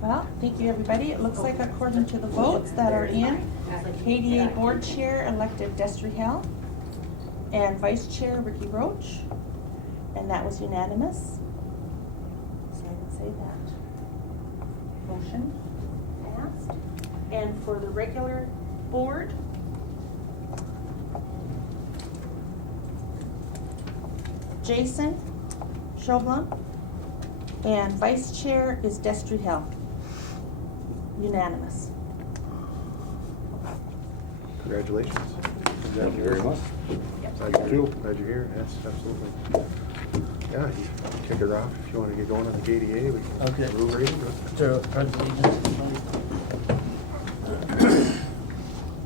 Well, thank you, everybody. It looks like according to the votes that are in, KDA Board Chair elected Destry Hell and Vice Chair Ricky Roach, and that was unanimous. So I can say that. Motion passed. And for the regular board, Jason Chauvelin, and Vice Chair is Destry Hell. Unanimous. Congratulations. Thank you very much. Yep. Glad glad you're here. Yes, absolutely. Yeah, you kick it off. If you want to get going on the KDA, we can Okay. move right into it.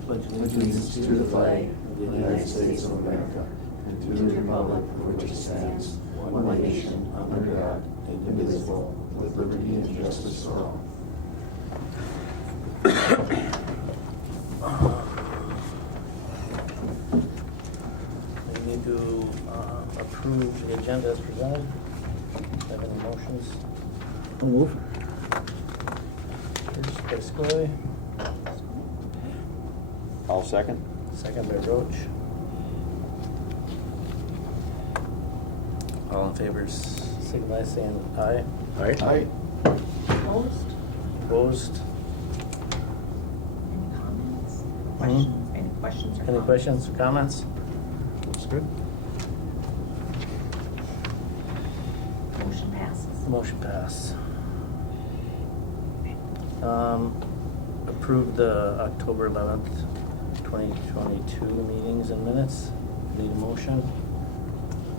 Pledge allegiance to the flag of the United States of America and to the republic for which it stands, one nation, under God, indivisible, with liberty and justice for all. We need to approve the agenda as presented. Have any motions? I'll move. First by Scoy, I'll second. second by Roach. All in favor, signify by saying aye. Aye. Aye. Opposed? Opposed? Any comments? Hmm? Questions? Any questions or Any comments? questions or comments? That's good. Motion passes. Motion passed. Approve the October 11th, 2022 meetings and minutes. Need a motion?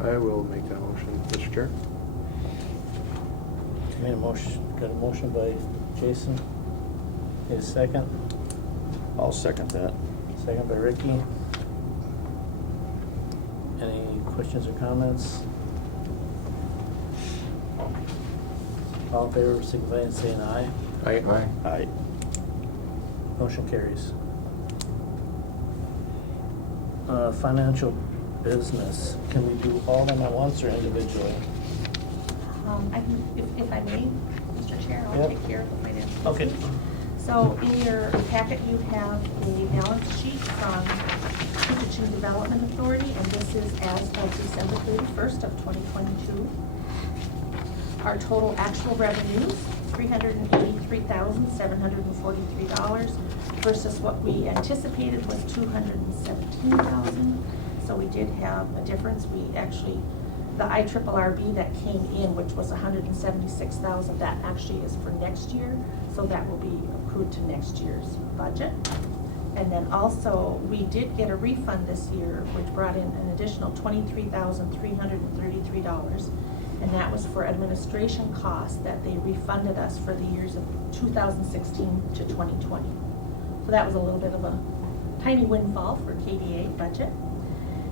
I will make that motion, Mr. Chair. Made a motion, got a motion by Jason. Need a second? I'll second that. Second by Ricky. Any questions or comments? All in favor, signify by saying aye. Aye. Aye. Motion carries. Financial business, can we do all of them at once or individually? I can, if I may, Mr. Chair, I'll Yep. take care of the financial. Okay. So in your packet, you have a balance sheet from Koochiching Development Authority, and this is as of December 31st of 2022. Our total actual revenues, $383,743 versus what we anticipated was $217,000. So we did have a difference. We actually, the IRRB that came in, which was $176,000, that actually is for next year. So that will be accrued to next year's budget. And then also, we did get a refund this year, which brought in an additional $23,333. And that was for administration costs that they refunded us for the years of 2016 to 2020. So that was a little bit of a tiny windfall for KDA budget.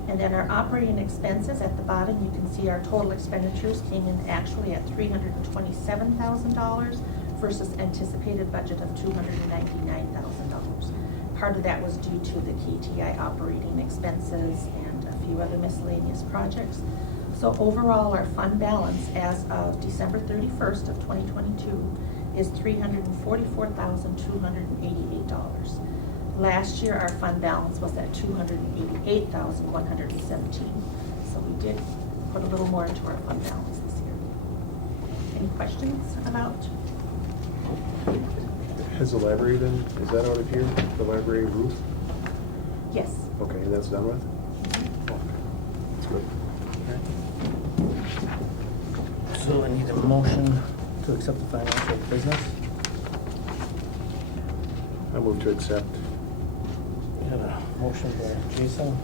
And then our operating expenses, at the bottom, you can see our total expenditures came in actually at $327,000 versus anticipated budget of $299,000. Part of that was due to the KTI operating expenses and a few other miscellaneous projects. So overall, our fund balance as of December 31st of 2022 is $344,288. Last year, our fund balance was at $288,117. So we did put a little more into our fund balance this year. Any questions about? Has the library been, is that out of here? The library roof? Yes. Okay, that's done with? Okay. That's good. So I need a motion to accept the financial business. I move to accept. We had a motion by Jason,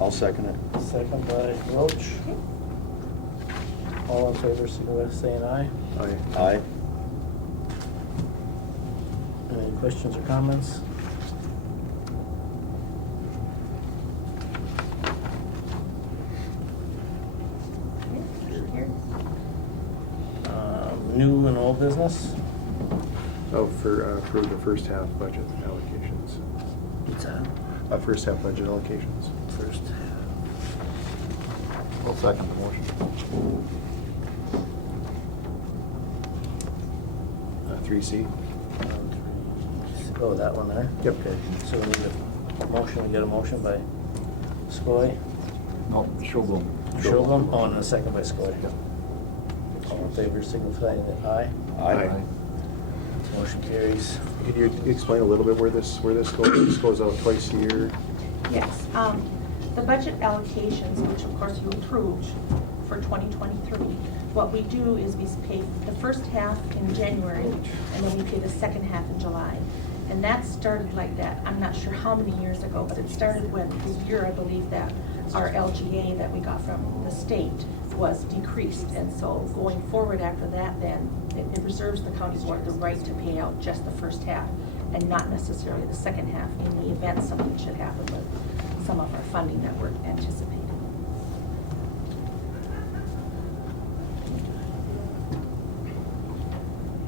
I'll second it. second by Roach. Okay. All in favor, signify by saying aye. Aye. Aye. Any questions or comments? Here. New and old business? Oh, for the first half budget allocations. What's that? First half budget allocations. First. I'll second the motion. 3C. Oh, that one there? Yep. Okay, so we need a motion, we get a motion by Skoye? No, Showboom. Showroom, oh, and a second by Skoye. All in favor, signify with aye. Aye. Motion carries. Can you explain a little bit where this goes? This goes out twice a year. Yes, the budget allocations, which of course you approved for 2023, what we do is we pay the first half in January, and then we pay the second half in July. And that started like that, I'm not sure how many years ago, but it started when the year, I believe, that our LGA that we got from the state was decreased. And so going forward after that, then, it reserves the county board the right to pay out just the first half and not necessarily the second half in the event something should happen with some of our funding that we're anticipating.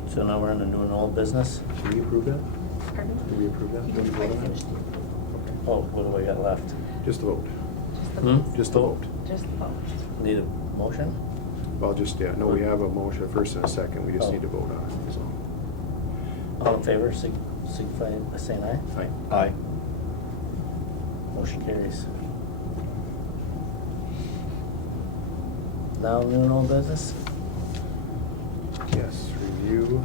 So now we're in the new and old business. Did we approve that? Pardon me? Did we approve that? You Did we didn't vote quite on that? finish the approval. Oh, what do we got left? Just the vote. Just the Hmm? vote. Just the vote. Just the vote. Need a motion? Well, just, yeah, no, we have a motion, a first and a second, we just Oh. need to vote on it, so. All in favor, signify by saying aye. Aye. Aye. Motion carries. Now new and old business. Yes, review.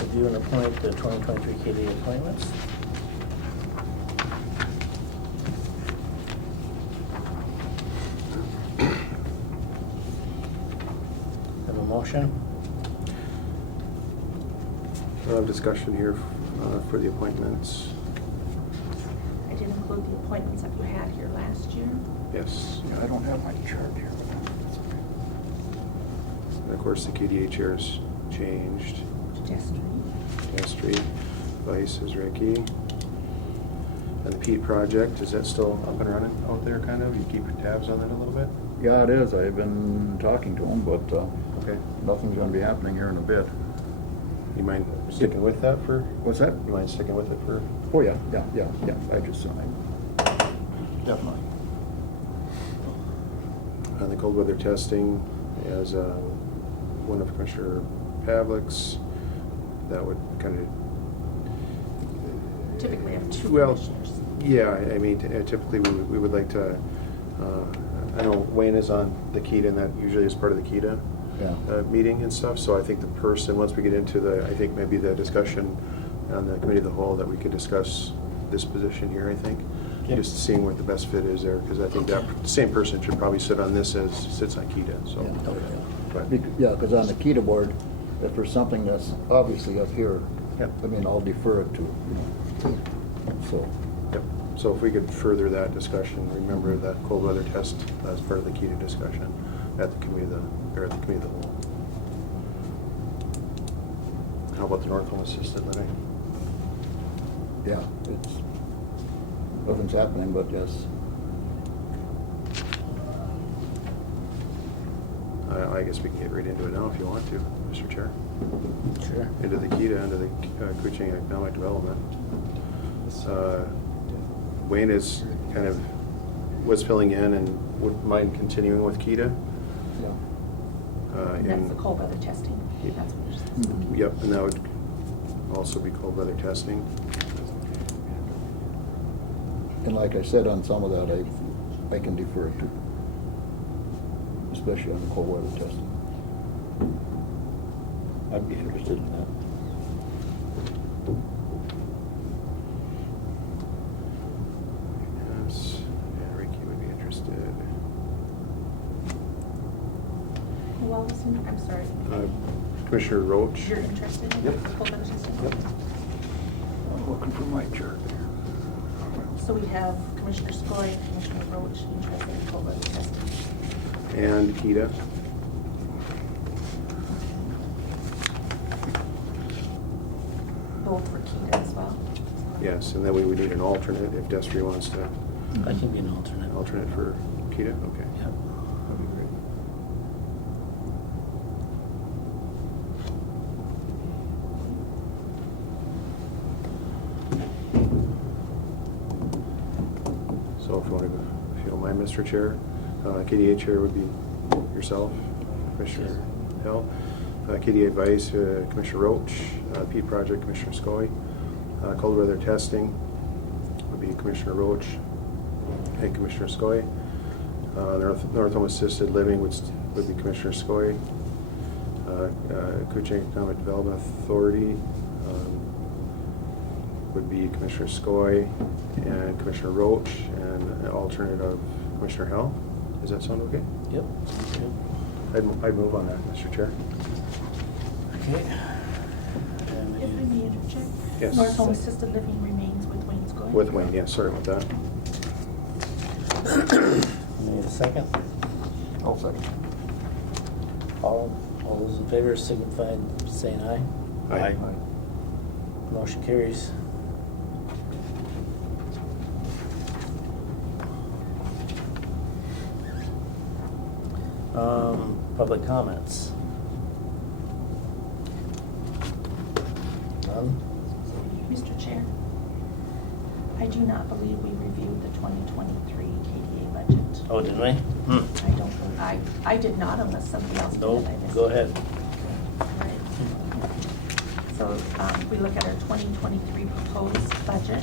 Review and appoint the 2023 KDA appointments. Have a motion? We'll have discussion here for the appointments. I did include the appointments that you had here last year. Yes. I don't have my chart here. And of course, the KDA chair's changed. Just Street, Vice is Ricky. And the Pete project, is that still up and running out there, kind of? You keep tabs on that a little bit? Yeah, it is. I've been talking to him, but Okay. nothing's gonna be happening here in a bit. You mind sticking with that for, What's that? you mind sticking with it for? Oh, yeah. I just, definitely. On the cold weather testing, as one of Commissioner Pavlik's, that would kind of. typically have two Well, commissioners. yeah, I mean, typically we would like to, I know Wayne is on the KEDA, and that usually is part of the KEDA Yeah. meeting and stuff, so I think the person, once we get into the, I think maybe the discussion on the committee of the whole, that we could discuss this position here, I think. Okay. Just seeing what the best fit is there, because I think that same person should probably sit on this as sits on KEDA, so. Yeah. But- Yeah, because on the KEDA board, if there's something that's obviously up here, Yep. I mean, I'll defer it to, so. Yep, so if we could further that discussion, remember that cold weather test as part of the KEDA discussion at the committee of the, or at the committee of the whole. How about the Northland Assisted Living? Yeah, nothing's happening, but yes. I guess we can get right into it now if you want to, Mr. Chair. Sure. Into the KEDA, into the Koochiching Economic Development. Wayne is kind of, was filling in and would mind continuing with KEDA. Yeah. And that's the cold weather testing. That's what you're saying. Yep, and that would also be cold weather testing. And like I said, on some of that, I can defer it to, especially on the cold weather testing. I'd be interested in that. Yes, yeah, Ricky would be interested. Who else? I'm sorry. Commissioner Roach. You're interested in Yep. cold weather testing? Yep. I'm looking for my chart there. So we have Commissioner Skoye, Commissioner Roach interested in cold weather testing. And KEDA. Both for KEDA as well. Yes, and then we would need an alternate if Destry wants to, I can be an alternate. alternate for KEDA, okay. Yep. That'd be great. So if you don't mind, Mr. Chair, KDA Chair would be yourself, Commissioner Hill. KDA Vice, Commissioner Roach. Peat Project, Commissioner Skoye. Cold weather testing would be Commissioner Roach and Commissioner Skoye. North Home Assisted Living would be Commissioner Skoye. Koochiching Economic Development Authority would be Commissioner Skoye and Commissioner Roach, and an alternate of Commissioner Hell. Does that sound okay? Yep. Good. I'd move on that, Mr. Chair. Okay. And If I we- may interject? Yes. North Home Assisted Living remains with Wayne's Going. With Wayne, yeah, sorry about that. Need a second? I'll second. All those in favor signify by saying aye. Aye. Motion carries. Public comments. None? Mr. Chair, I do not believe we reviewed the 2023 KDA budget. Oh, didn't we? I don't, I did not unless somebody else did. No, I missed go it. ahead. Right. So we look at our 2023 proposed budget.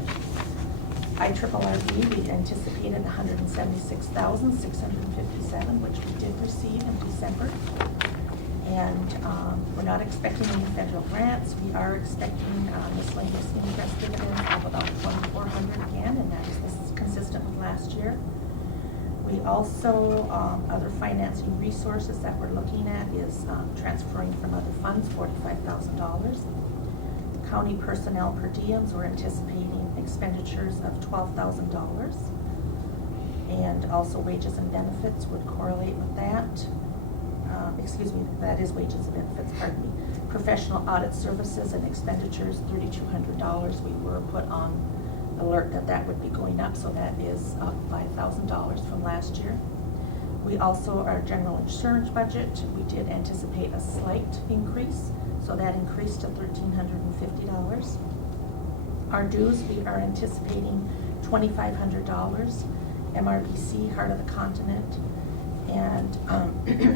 IRRB, we anticipated $176,657, which we did receive in December. And we're not expecting any federal grants. We are expecting miscellaneous interest dividends of about $2,400 again, and this is consistent with last year. We also, other financing resources that we're looking at is transferring from other funds, $45,000. County personnel per diems, we're anticipating expenditures of $12,000. And also wages and benefits would correlate with that. Excuse me, that is wages and benefits, pardon me. Professional audit services and expenditures, $3,200. We were put on alert that that would be going up, so that is up by $1,000 from last year. We also, our general insurance budget, we did anticipate a slight increase, so that increased to $1,350. Our dues, we are anticipating $2,500. MRBC, Heart of the Continent, and,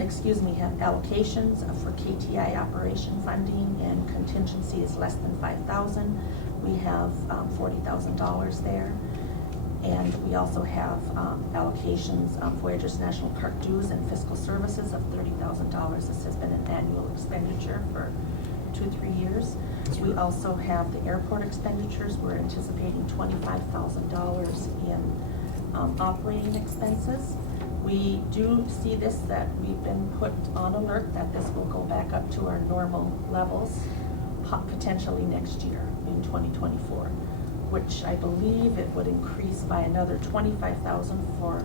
excuse me, have allocations for KTI operation funding, and contingency is less than $5,000. We have $40,000 there. And we also have allocations, Voyageurs National Park dues and fiscal services of $30,000. This has been an annual expenditure for 2-3 years. We also have the airport expenditures. We're anticipating $25,000 in operating expenses. We do see this, that we've been put on alert that this will go back up to our normal levels potentially next year in 2024, which I believe it would increase by another $25,000 for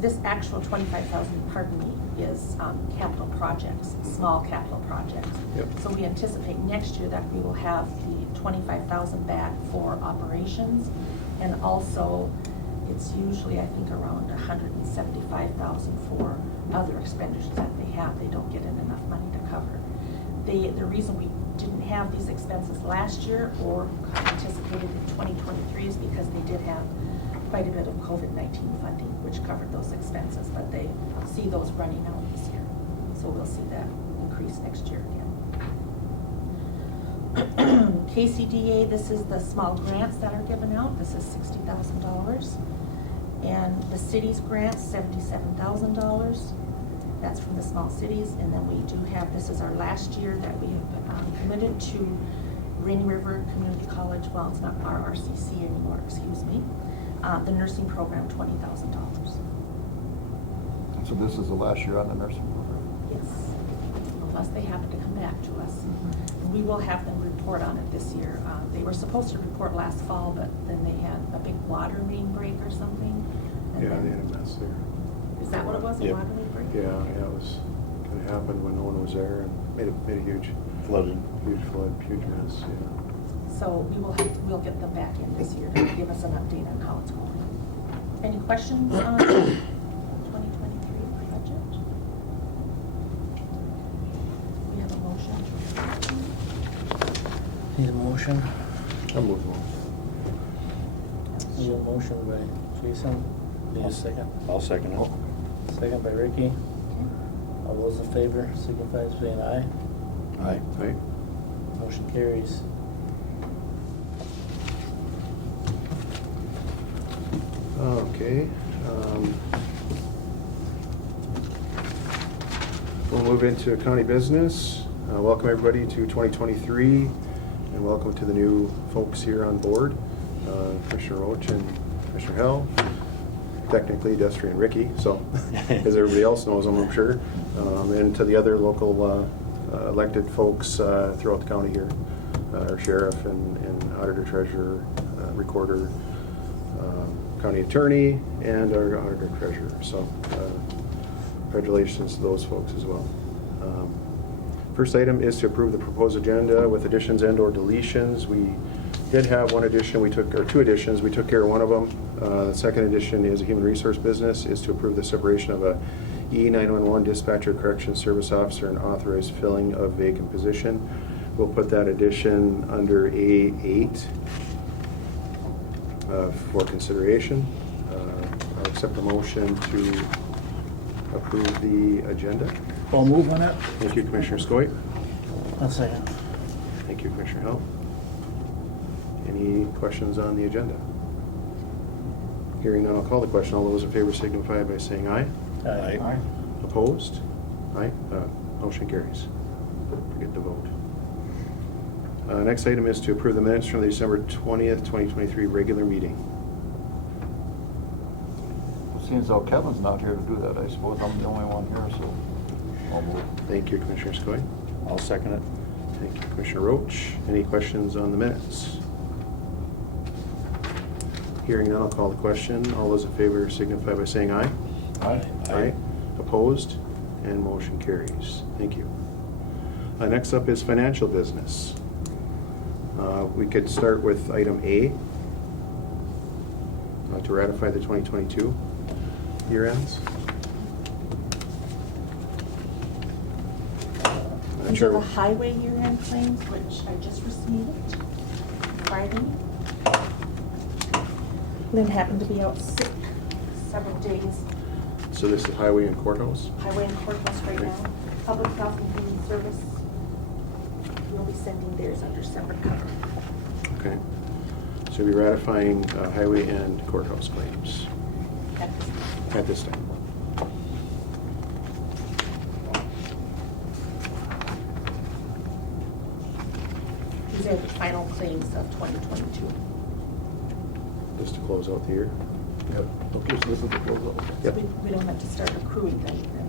this actual $25,000, pardon me, is capital projects, small capital projects. Yep. So we anticipate next year that we will have the $25,000 back for operations, and also it's usually, I think, around $175,000 for other expenditures that they have. They don't get in enough money to cover. The reason we didn't have these expenses last year or anticipated in 2023 is because they did have quite a bit of COVID-19 funding, which covered those expenses, but they see those running out this year. So we'll see that increase next year again. KCDA, this is the small grants that are given out. This is $60,000. And the city's grants, $77,000. That's from the small cities. And then we do have, this is our last year that we have committed to Rainy River Community College, well, it's not RRCC anymore, excuse me. The nursing program, $20,000. So this is the last year on the nursing program? Yes, unless they happen to come back to us. We will have them report on it this year. They were supposed to report last fall, but then they had a big water main break or something. And Yeah, then- they had a mess there. Is that what it was, a Yep. water main break? Yeah, it was, it happened when no one was there, and made a huge Flooded. flood, huge mess, yeah. So we'll get them back in this year to give us an update on how it's going. Any questions on 2023 budget? We have a motion. Need a motion? I'm moving on. Need a motion by Jason? Need a second? I'll second it. Second by Ricky. Okay. All those in favor signify by saying aye. Aye. Aye. Motion carries. Okay. We'll move into county business. Welcome everybody to 2023, and welcome to the new folks here on board, Commissioner Roach and Commissioner Hell. Technically Destry and Ricky, so as everybody else knows them, I'm sure. And to the other local elected folks throughout the county here, our sheriff and auditor, treasurer, recorder, county attorney, and our auditor treasurer. So congratulations to those folks as well. First item is to approve the proposed agenda with additions and or deletions. We did have one addition, or two additions. We took care of one of them. The second addition is a human resource business, is to approve the separation of a E911 dispatcher correction service officer and authorize filling of vacant position. We'll put that addition under A8 for consideration. I'll accept the motion to approve the agenda. I'll move on it. Thank you, Commissioner Skoye. One second. Thank you, Commissioner Hell. Any questions on the agenda? Hearing none, I'll call the question. All those in favor signify by saying aye. Aye. Opposed? Aye. Motion carries. Forget to vote. Next item is to approve the minutes from the December 20th, 2023 regular meeting. Seems though Kevin's not here to do that, I suppose I'm the only one here, so I'll move. Thank you, Commissioner Skoye. I'll second it. Thank you, Commissioner Roach. Any questions on the minutes? Hearing none, I'll call the question. All those in favor signify by saying aye. Aye. Opposed? And motion carries. Thank you. Next up is financial business. We could start with item A, to ratify the 2022 year ends. These are the highway year-end claims, which I just received Friday. Lynn happened to be out sick several days. So this is highway and courthouse? Highway and courthouse right now. Public Health and Human Service will be sending theirs under separate cover. Okay. So we're ratifying highway and courthouse claims at this time. These are the final claims of 2022. Just to close out the year. Yep. Okay, so this is the closeout. So Yep. we don't have to start accruing them then.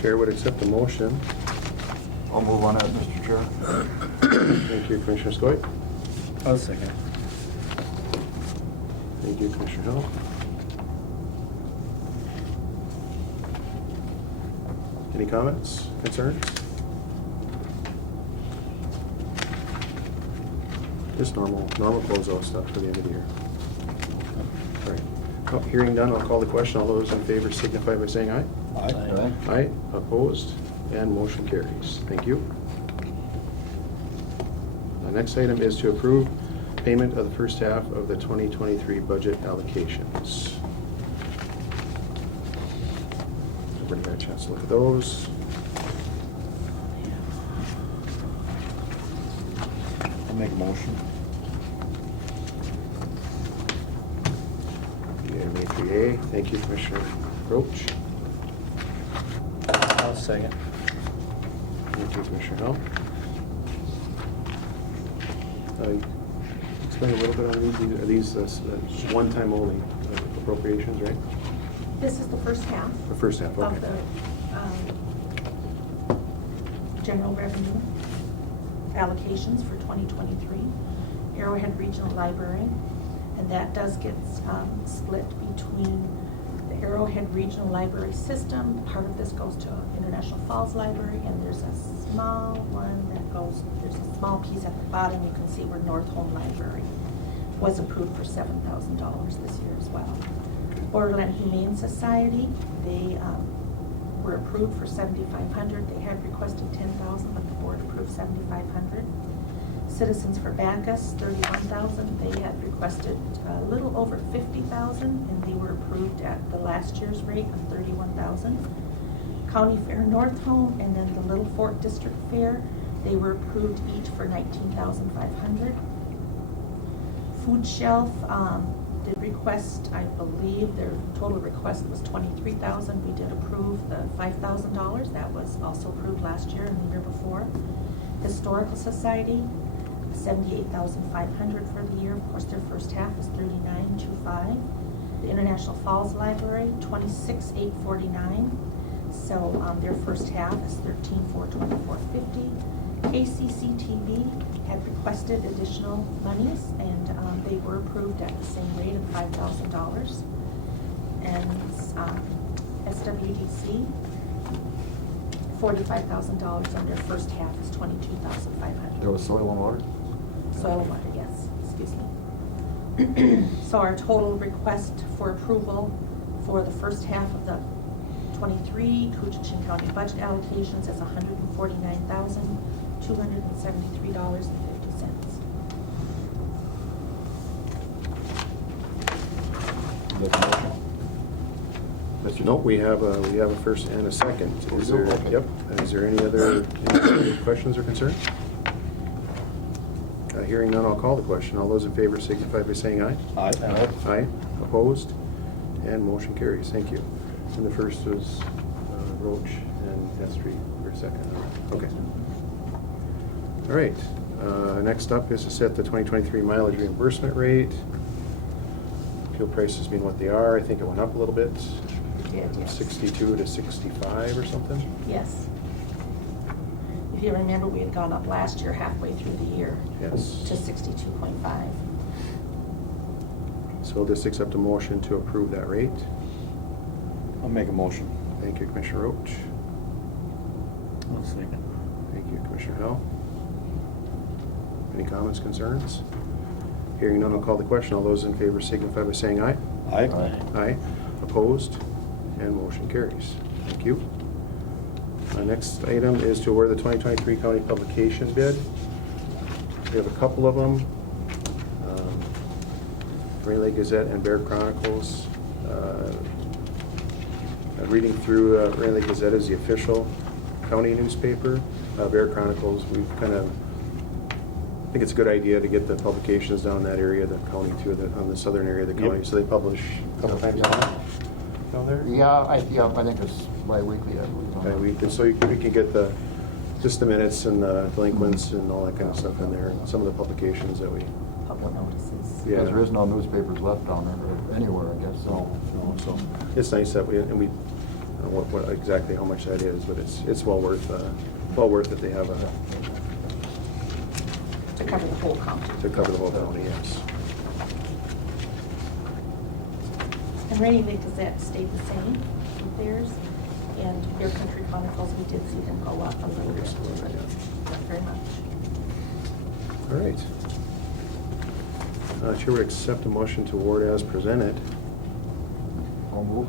Chair would accept the motion. I'll move on that, Mr. Chair. Thank you, Commissioner Skoye. I'll second. Thank you, Commissioner Hill. Any comments, concerns? Just normal closeout stuff for the end of the year. All right. Oh, hearing none, I'll call the question. All those in favor signify by saying aye. Aye. Aye. Opposed? And motion carries. Thank you. The next item is to approve payment of the first half of the 2023 budget allocations. Everybody got a chance to look at those. I'll make a motion. BA, thank you, Commissioner Roach. I'll second. Thank you, Commissioner Hill. Explain a little bit on these. Are these one-time only appropriations, right? This is the first half. The first half, okay. Of the general revenue allocations for 2023. Arrowhead Regional Library, and that does get split between the Arrowhead Regional Library System. Part of this goes to International Falls Library, and there's a small one that goes, there's a small piece at the bottom, you can see where North Home Library was approved for $7,000 this year as well. Borderland Humane Society, they were approved for $7,500. They had requested $10,000, but the board approved $7,500. Citizens for Bacchus, $31,000. They had requested a little over $50,000, and they were approved at the last year's rate of $31,000. County Fair North Home and then the Little Fork District Fair, they were approved each for $19,500. Food Shelf did request, I believe their total request was $23,000. We did approve the $5,000. That was also approved last year and the year before. Historical Society, $78,500 for the year. Of course, their first half was $39,250. The International Falls Library, $26,849. So their first half is $13,424.50. KCCTV had requested additional monies, and they were approved at the same rate of $5,000. And SWDC, $45,000, and their first half is $22,500. There was soil and water? Soil and water, yes, excuse me. So our total request for approval for the first half of the 23 Koochiching County budget allocations is $149,273.50. Make a motion. Nope, we have a first and a second. Is there, Okay. yep, is there any other questions or concerns? Hearing none, I'll call the question. All those in favor signify by saying aye. Aye. Aye. Opposed? And motion carries. Thank you. And the first was Roach and Estrie for second. Okay. All right. Next up is to set the 2023 mileage reimbursement rate. Fuel prices being what they are, I think it went up a little bit. Yes. From 62 to 65 or something. Yes. If you remember, we had gone up last year halfway through the year Yes. to 62.5. So we'll just accept a motion to approve that rate. I'll make a motion. Thank you, Commissioner Roach. I'll second. Thank you, Commissioner Howell. Any comments, concerns? Hearing none, I'll call the question. All those in favor signify by saying aye. Aye. Aye. Opposed? And motion carries. Thank you. Next item is to award the 2023 county publication bid. We have a couple of them. Rain Lake Gazette and Bear Chronicles. Reading through, Rain Lake Gazette is the official county newspaper. Bear Chronicles, we've kind of, I think it's a good idea to get the publications down in that area of the county too, on the southern area of the county. Yep. So they publish a couple times a month down there. Yeah, I think it's bi-weekly, I believe. Okay, we can get just the minutes and the delinquents and all that kind of stuff in there. Some of the publications that we, Public notices. yeah. Because there is no newspapers left down there, or anywhere, I guess, so. No, so it's nice that we, I don't know what exactly how much that is, but it's well worth that they have To cover the whole county. to cover the whole county, yes. And Rainy Lake Gazette stayed the same with theirs. And Bear Country Chronicles, we did see them go up a little bit, but not very much. All right. Chair would accept a motion to award as presented. I'll move.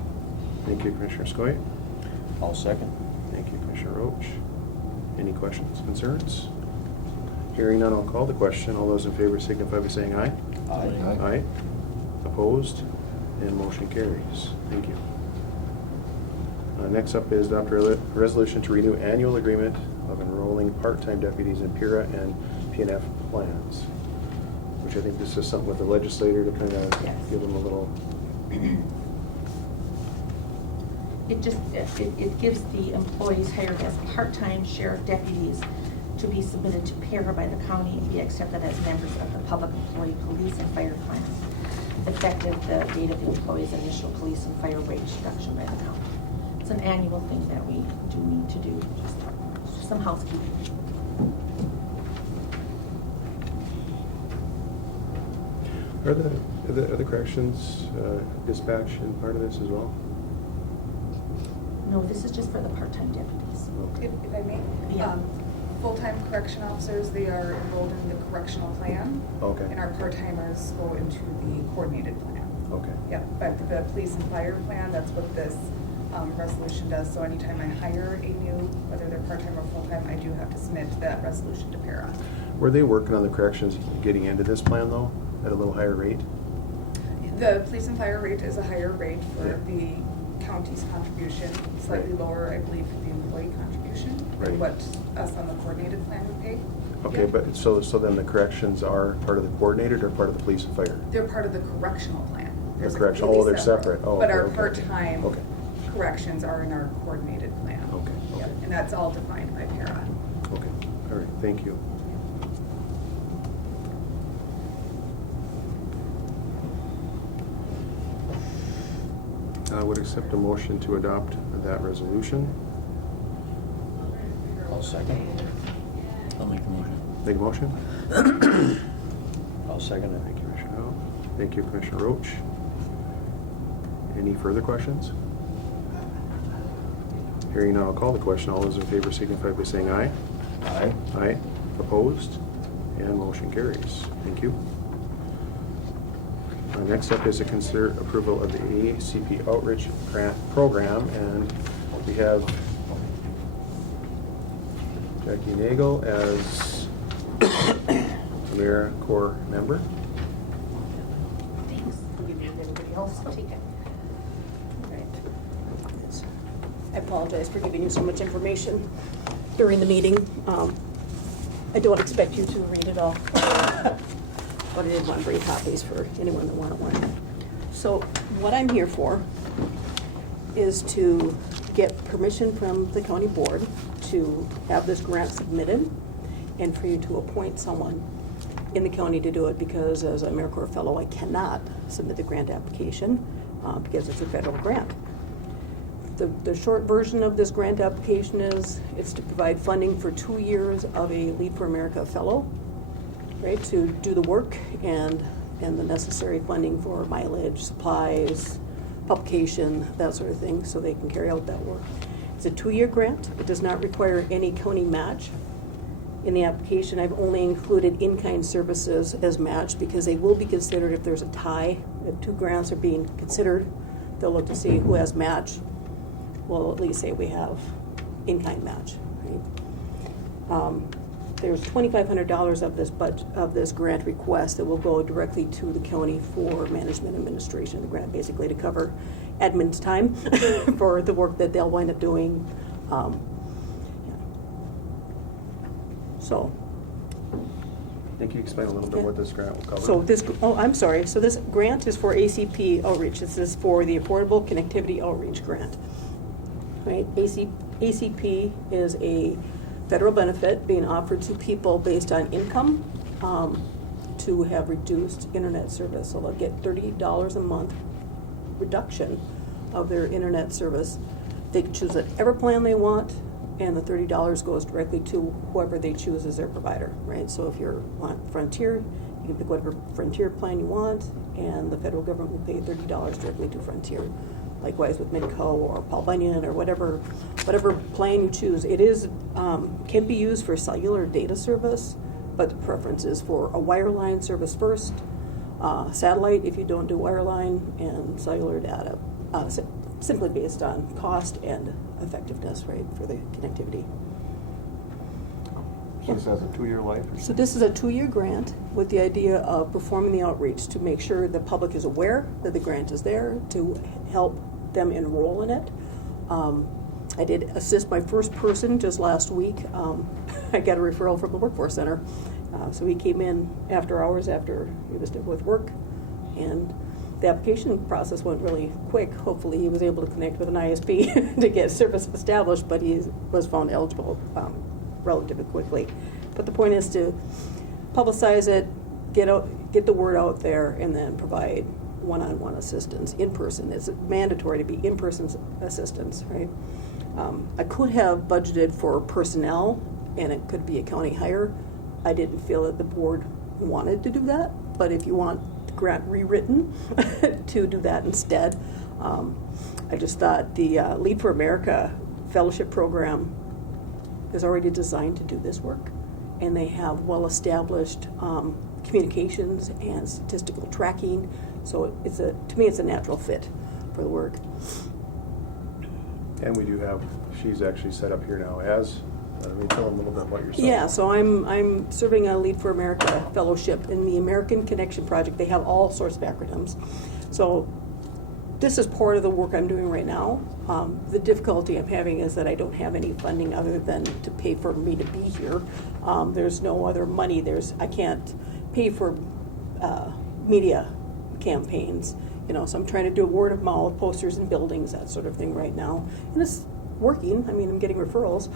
Thank you, Commissioner Skoye. I'll second. Thank you, Commissioner Roach. Any questions, concerns? Hearing none, I'll call the question. All those in favor signify by saying aye. Aye. Aye. Opposed? And motion carries. Thank you. Next up is adopt a resolution to renew annual agreement of enrolling part-time deputies in PIRA and PNF plans, which I think this is something with the legislator to kind of Yes. give them a little. It gives the employees hired as part-time sheriff deputies to be submitted to PARA by the county and be accepted as members of the public employee police and fire plan, effective the date of the employee's initial police and fire wage deduction by the county. It's an annual thing that we do need to do, just some housekeeping. Are the corrections dispatch in part of this as well? No, this is just for the part-time deputies. Okay. If I may? Yeah. Full-time correction officers, they are enrolled in the correctional plan. Okay. And our part-timers go into the coordinated plan. Okay. Yep, but the police and fire plan, that's what this resolution does. So anytime I hire a new, whether they're part-time or full-time, I do have to submit that resolution to PARA. Were they working on the corrections getting into this plan though, at a little higher rate? The police and fire rate is a higher rate for Yeah. the county's contribution, slightly lower, I believe, for the employee contribution, Right. than what us on the coordinated plan would pay. Okay, but so then the corrections are part of the coordinated or part of the police and fire? They're part of the correctional plan. The There's a correctional, completely they're separate. Oh, But okay, our okay, okay. part-time Okay. corrections are in our coordinated plan. Okay, Yep, okay. and that's all defined by para. Okay, all right, thank you. I would accept a motion to adopt that resolution. I'll second. I'll make the motion. Make a motion? I'll second it. Thank you, Commissioner Howell. Thank you, Commissioner Roach. Any further questions? Hearing none, I'll call the question. All those in favor signify by saying aye. Aye. Aye. Opposed? And motion carries. Thank you. Next up is to consider approval of the ACP Outreach Grant Program, and we have Jackie Nagel as AmeriCorps member. Thanks. I'll give you everybody else, I'll take it. Right. I apologize for giving you so much information during the meeting. I don't expect you to read it all, but I did want to bring copies for anyone that wanted one. So what I'm here for is to get permission from the county board to have this grant submitted and for you to appoint someone in the county to do it, because as an AmeriCorps fellow, I cannot submit the grant application because it's a federal grant. The short version of this grant application is it's to provide funding for 2 years of a Lead for America fellow, right, to do the work and the necessary funding for mileage, supplies, publication, that sort of thing, so they can carry out that work. It's a 2-year grant. It does not require any county match. In the application, I've only included in-kind services as match because they will be considered if there's a tie. If 2 grants are being considered, they'll look to see who has match. We'll at least say we have in-kind match, right? There's $2,500 of this grant request that will go directly to the county for management administration. The grant basically to cover admin's time for the work that they'll wind up doing. Yeah. So. I think you explain a little bit what this grant will cover. So this, I'm sorry. So this grant is for ACP outreach. This is for the Affordable Connectivity Outreach Grant. Right? ACP is a federal benefit being offered to people based on income to have reduced internet service. So they'll get $30 a month reduction of their internet service. They can choose whatever plan they want, and the $30 goes directly to whoever they choose as their provider, right? So if you want Frontier, you can pick whatever Frontier plan you want, and the federal government will pay $30 directly to Frontier. Likewise with Midco or Paul Bunyan or whatever plan you choose. It is can be used for cellular data service, but the preference is for a wireline service first, satellite if you don't do wireline, and cellular data, simply based on cost and effectiveness, right, for the connectivity. So this has a 2-year life? Or So this is a 2-year grant with the idea of performing the outreach to make sure the public is aware that the grant is there, to help them enroll in it. I did assist my first person just last week. I got a referral from the workforce center. So he came in after hours after he was done with work, and the application process went really quick. Hopefully he was able to connect with an ISP to get service established, but he was found eligible relatively quickly. But the point is to publicize it, get the word out there, and then provide one-on-one assistance in person. It's mandatory to be in-person assistance, right? I could have budgeted for personnel, and it could be a county hire. I didn't feel that the board wanted to do that, but if you want the grant rewritten to do that instead, I just thought the Lead for America fellowship program is already designed to do this work, and they have well-established communications and statistical tracking. So to me, it's a natural fit for the work. And we do have, she's actually set up here now as Tell them a little bit about yourself. Yeah, so I'm serving a Lead for America fellowship in the American Connection Project. They have all sorts of acronyms. So this is part of the work I'm doing right now. The difficulty I'm having is that I don't have any funding other than to pay for me to be here. There's no other money. I can't pay for media campaigns. So I'm trying to do word of mouth, posters in buildings, that sort of thing right now. And it's working. I mean, I'm getting referrals.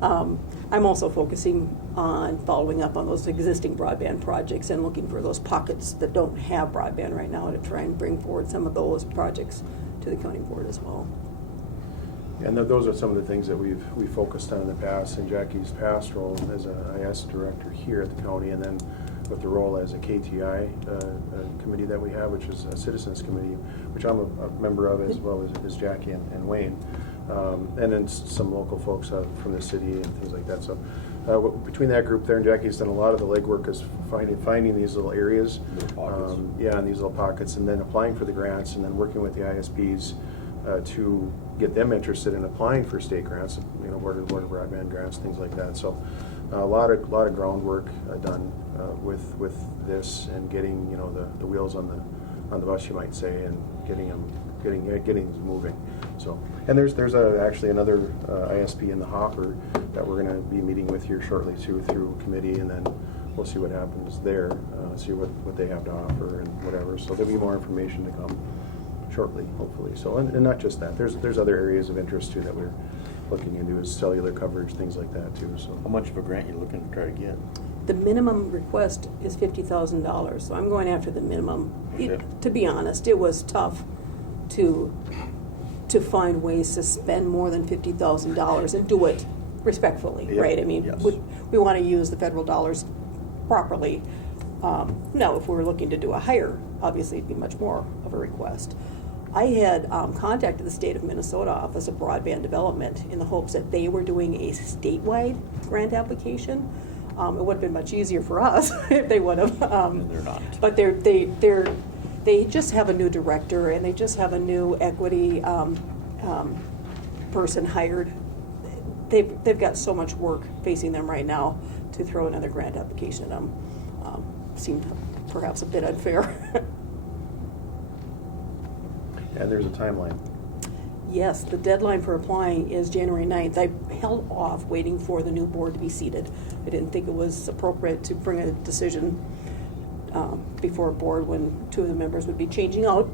I'm also focusing on following up on those existing broadband projects and looking for those pockets that don't have broadband right now to try and bring forward some of those projects to the county board as well. And those are some of the things that we've focused on in the past. In Jackie's past role as an IS director here at the county, and then with the role as a KTI committee that we have, which is a citizens committee, which I'm a member of as well as Jackie and Wayne, and then some local folks from the city and things like that. So between that group there, and Jackie's done a lot of the legwork is finding these little areas, and these little pockets, and then applying for the grants, and then working with the ISPs to get them interested in applying for state grants, Board of Broadband grants, things like that. So a lot of groundwork done with this, and getting the wheels on the bus, you might say, and getting them moving. So, and there's actually another ISP in the hopper that we're going to be meeting with here shortly too, through committee, and then we'll see what happens there, see what they have to offer and whatever. So there'll be more information to come shortly, hopefully. So, and not just that, there's other areas of interest too that we're looking into, is cellular coverage, things like that too. So How much of a grant you looking to try to get? The minimum request is $50,000, so I'm going after the minimum. Okay. To be honest, it was tough to find ways to spend more than $50,000 and do it respectfully, Yep. right? I mean, Yes. we want to use the federal dollars properly. Now, if we were looking to do a higher, obviously it'd be much more of a request. I had contacted the state of Minnesota Office of Broadband Development in the hopes that they were doing a statewide grant application. It would have been much easier for us if they would have. And they're not. But they just have a new director, and they just have a new equity person hired. They've got so much work facing them right now to throw another grant application at them. Seemed perhaps a bit unfair. and there's a timeline. Yes, the deadline for applying is January 9th. I held off waiting for the new board to be seated. I didn't think it was appropriate to bring a decision before a board when two of the members would be changing out.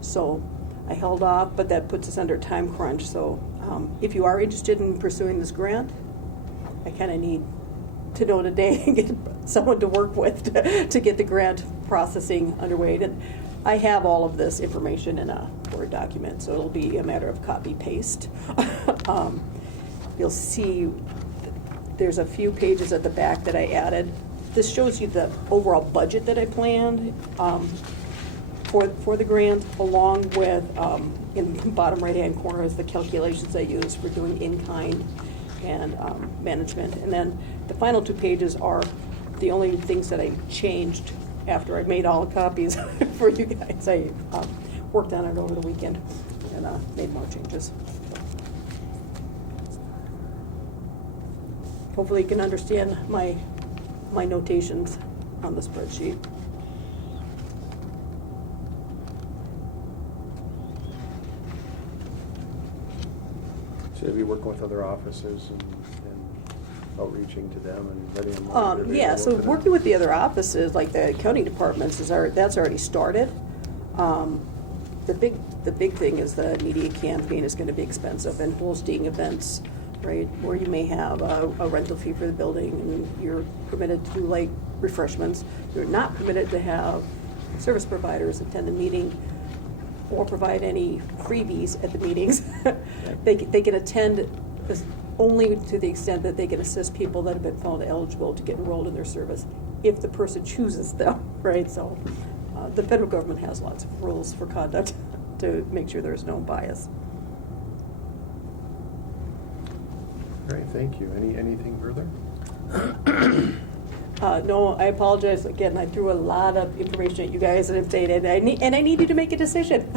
So I held off, but that puts us under a time crunch. So if you are interested in pursuing this grant, I kind of need to know today and get someone to work with to get the grant processing underway. And I have all of this information in a Word document, so it'll be a matter of copy-paste. You'll see there's a few pages at the back that I added. This shows you the overall budget that I planned for the grant, along with, in the bottom right-hand corner is the calculations I use for doing in-kind and management. And then the final two pages are the only things that I changed after I made all the copies for you guys. I worked on it over the weekend and made more changes. Hopefully you can understand my notations on the spreadsheet. So you'll be working with other offices and outreaching to them and letting them know. they're Yeah, available so to them. working with the other offices, like the accounting departments, that's already started. The big thing is the media campaign is gonna be expensive, and hosting events, right, where you may have a rental fee for the building, and you're permitted to do like refreshments. You're not permitted to have service providers attend the meeting or provide any freebies at the meetings. They can attend only to the extent that they can assist people that have been found eligible to get enrolled in their service, if the person chooses them, right? So the federal government has lots of rules for conduct to make sure there's no bias. All right, thank you. Anything further? No, I apologize again. I threw a lot of information at you guys and updated, and I need you to make a decision.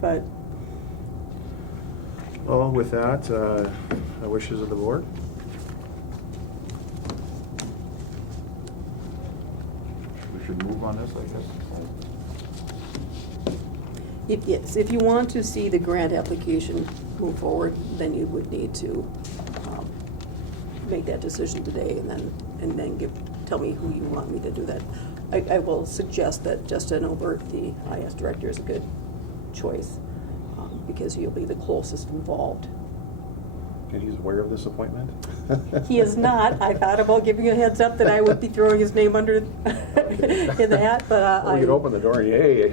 But Well, with that, wishes of the board. We should move on this, I guess. Yes, if you want to see the grant application move forward, then you would need to make that decision today and then tell me who you want me to do that. I will suggest that Justin Obert, the IS director, is a good choice because he'll be the closest involved. And he's aware of this appointment? He is not. I thought about giving you a heads up that I would be throwing his name under in the hat, but Well, you'd open the door, yay.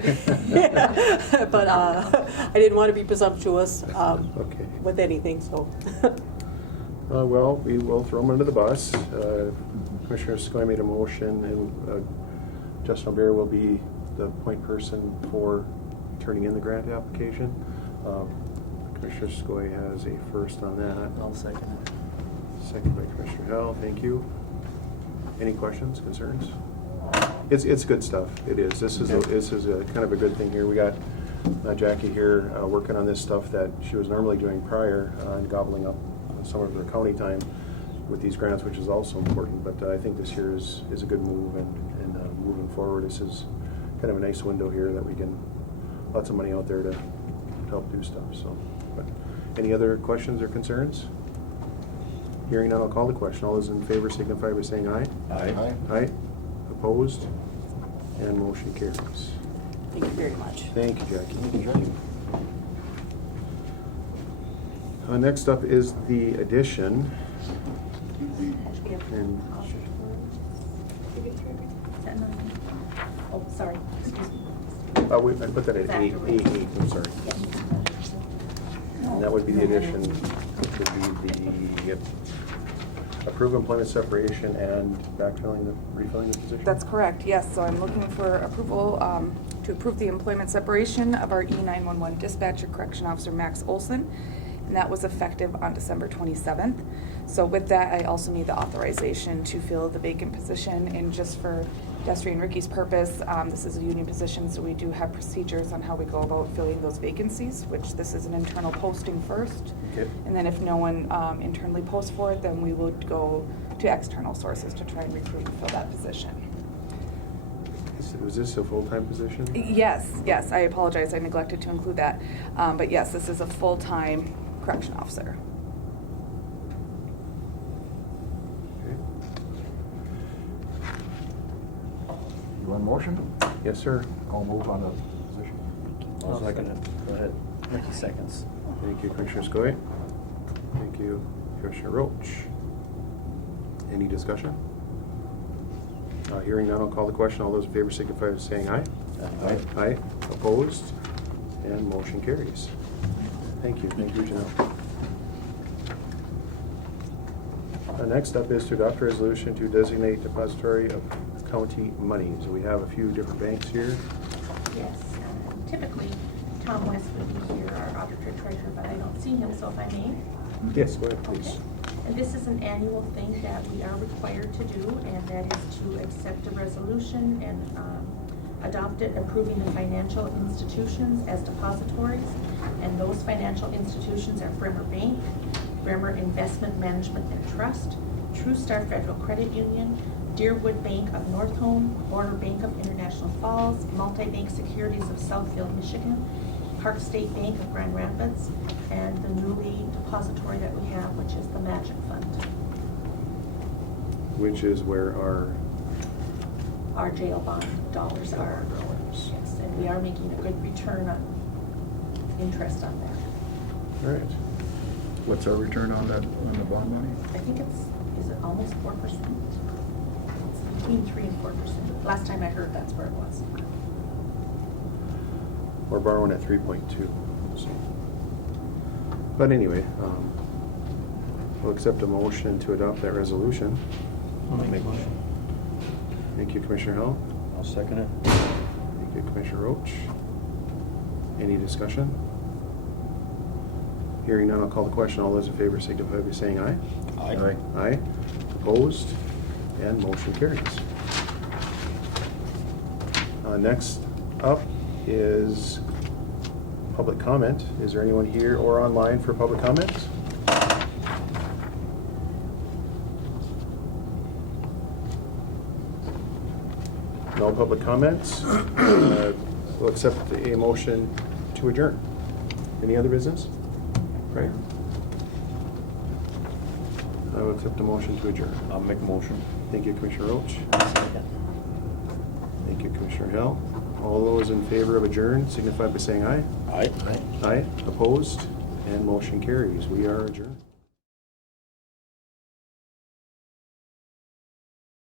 yeah, but I didn't want to be presumptuous Okay. with anything, so. Well, we will throw him under the bus. Commissioner Skoye made a motion, and Justin O'Bear will be the point person for turning in the grant application. Commissioner Skoye has a first on that. I'll second it. Second by Commissioner Howell. Thank you. Any questions, concerns? It's good stuff. It is. This is a kind of a good thing here. We got Jackie here working on this stuff that she was normally doing prior and gobbling up some of her county time with these grants, which is also important. But I think this year is a good move, and moving forward, this is kind of a nice window here that we can lots of money out there to help do stuff. So, but any other questions or concerns? Hearing none, I'll call the question. All those in favor signify by saying aye. Aye. Aye. Opposed? And motion carries. Thank you very much. Thank you, Jackie. Next up is the addition. And Oh, sorry, excuse me. I put that at eight, I'm sorry. And that would be the addition, which would be the approve employment separation and refilling the position? That's correct, yes. So I'm looking for approval to approve the employment separation of our E911 dispatcher correction officer, Max Olson. And that was effective on December 27th. So with that, I also need the authorization to fill the vacant position. And just for Destry and Ricky's purpose, this is a union position, so we do have procedures on how we go about filling those vacancies, which this is an internal posting first. Okay. And then if no one internally posts for it, then we would go to external sources to try and recruit and fill that position. Was this a full-time position? Yes, I apologize, I neglected to include that. But yes, this is a full-time correction officer. Okay. You want a motion? Yes, sir. I'll move on the position. I'll second it. Go ahead. Ricky seconds. Thank you, Commissioner Skoye. Thank you, Commissioner Roach. Any discussion? Hearing none, I'll call the question. All those in favor signify by saying aye. Aye. Aye. Opposed? And motion carries. Thank you. Thank you, Janelle. Next up is to adopt a resolution to designate depository of county monies. We have a few different banks here. Yes, typically Tom West would be here, our auditor treasurer, but I don't see him, so if I may. Yes, go ahead, please. Okay. And this is an annual thing that we are required to do, and that is to accept a resolution and adopt it approving the financial institutions as depositories. And those financial institutions are Bremer Bank, Bremer Investment Management and Trust, True Star Federal Credit Union, Deerwood Bank of North Home, Border Bank of International Falls, Multi-Bank Securities of Southfield, Michigan, Park State Bank of Grand Rapids, and the newly depository that we have, which is the Magic Fund. Which is where Our jail bond dollars are. dollars. Yes, and we are making a good return on interest on that. All right. What's our return on that, on the bond money? I think is it almost 4%? It's between 3 and 4%. Last time I heard, that's where it was. We're borrowing at 3.2. So. But anyway, we'll accept a motion to adopt that resolution. I'll make a motion. Thank you, Commissioner Howell. I'll second it. Thank you, Commissioner Roach. Any discussion? Hearing none, I'll call the question. All those in favor signify by saying aye. Aye. Aye. Opposed? And motion carries. Next up is public comment. Is there anyone here or online for public comment? No public comments. We'll accept a motion to adjourn. Any other business? Right. I will accept a motion to adjourn. I'll make a motion. Thank you, Commissioner Roach. Thank you, Commissioner Hill. All those in favor of adjourn signify by saying aye. Aye. Aye. Opposed? And motion carries. We are adjourned.